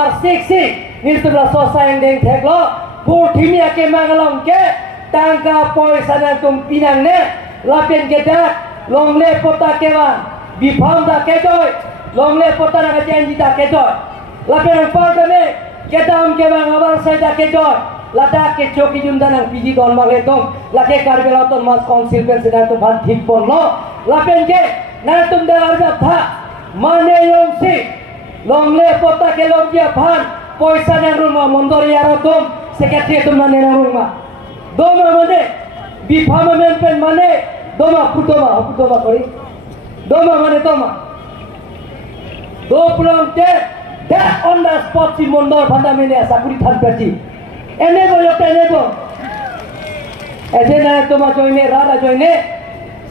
abar siksi niltula sosa yang deng theklo pur thimia ke mangalong ke tangka poisa na tum pinang ne lapen ke dak longle pota ke wan bifam da ke joy longle pota na janji da ke joy lapen par ne ke dam ke bang abar sai da ke joy lada ke choki junda nang piji don male dong lake karbela ton mas council pen sedang tu ban thik pon lo lapen ke na tum da arja tha mane yong si longle pota ke lom dia ban poisa na rumah mondor yaro tum sekretari tum mane na rumah doma mane bifama men pen mane doma putoma kori doma mane doma do pulang ke that on the spot si mondor banda mene asakuri than perti enebo yokta enebo ejena toma joine rara joine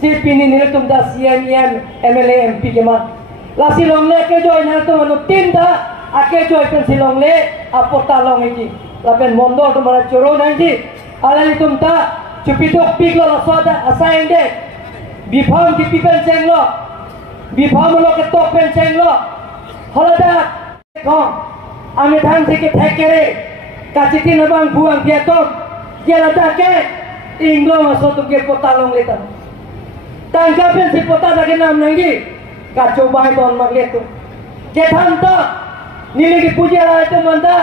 si pini nile tum da CMM MLA MP ke man la si longle ke joine to manu tinda ake joy pen si longle apota long iki la pen mondor to mara choro nangi alali tum ta chupitok piglo la soda asainde bifam ki pipen chenglo bifam lo ke top pen chenglo holada ko ame dhang se ke thekere kaciti nabang buang dia top dia lada ke inglo masuk tu ke pota long letan tangkapen si pota da ke nam nangi kaco bai don magle tu ke thanta nili ki puja la tu manda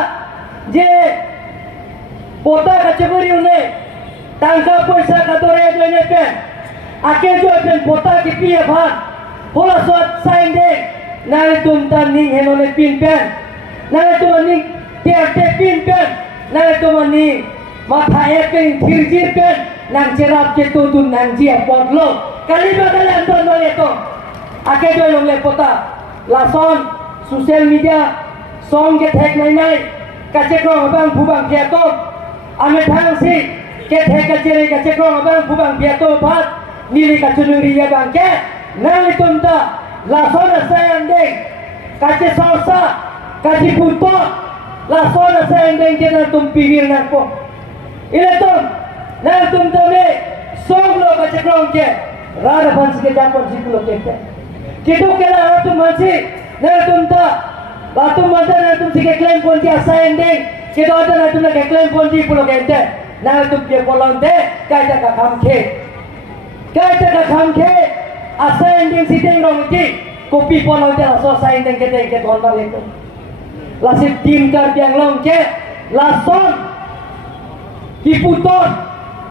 je pota kaceburi une tangka poisa kadore joine pen ake jo pen pota ki pia bhan hola sot sainde nai tum tan ning henole pin pen nai tum ning te pin pen nai tum ning matha pen thirjir pen nang cerap ke tu tun nang jia potlo kali badalan ton mole to ake jo long le pota lason social media song ke thek nai kache ko bang bubang ke to ame thang si ke thek kache ko bang bubang ke to bhat nili kachunuri ya bang ke nai tum ta lason sayang deng kache sausa kache puto lason sayang deng ke na tum pigil na po ile tum na tum tame song lo kache krong ke rada bans ke japon sikulo ke kitu ke la tum mansi na tum ta batum mata na tum sike claim pon dia sayang deng kitu ada na tum na claim pon di pulo ke na tum ke polon de kaita ka kham ke asa ending sitting rong ki kopi polong te so sa ending ke don ba leto la sit tim kar biang long ke la son ki puton